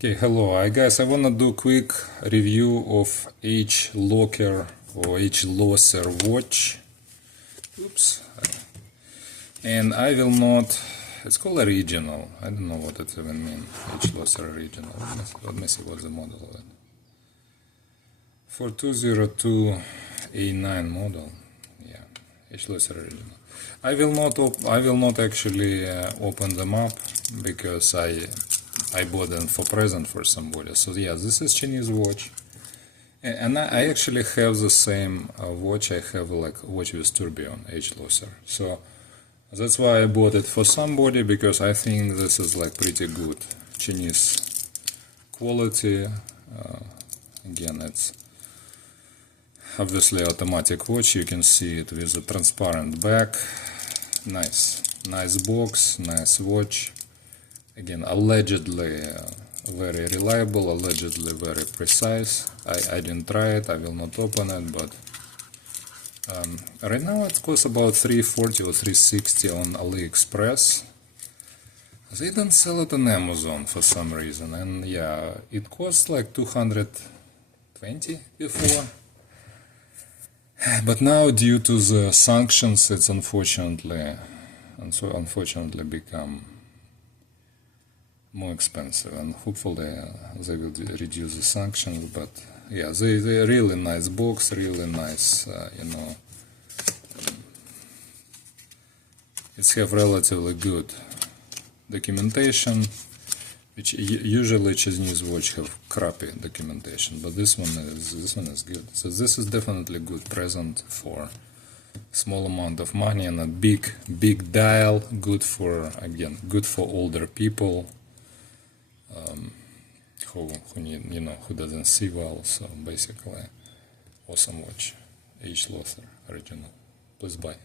Okay, hello, guys. I wanna do quick review of Agelocer or Agelocer watch. Oops. And I will not. It's called original. I don't know what it even means. Agelocer original. Let me see what's the model of it. 4202A9 model. Yeah, Agelocer original. I will not actually open them up because I bought them for present for somebody. So yeah, this is Chinese watch, and I actually have the same watch. I have like watch with tourbillon, Agelocer. So that's why I bought it for somebody, because I think this is like pretty good Chinese quality. Again, it's obviously automatic watch. You can see it with a transparent back. Nice box, nice watch. Again, allegedly very reliable, allegedly very precise. I didn't try it, I will not open it, but right now it costs about $340 or $360 on AliExpress. They don't sell it on Amazon for some reason, and yeah, it cost like $220 before. But now, due to the sanctions, it's unfortunately become more expensive, and hopefully they will reduce the sanctions. But yeah, they really nice box, really nice. It's have relatively good documentation, which usually Chinese watch have crappy documentation, but this one is good. So this is definitely good present for small amount of money, and a big dial, good for older people who need, who doesn't see well. So basically, awesome watch, Agelocer original. Please buy.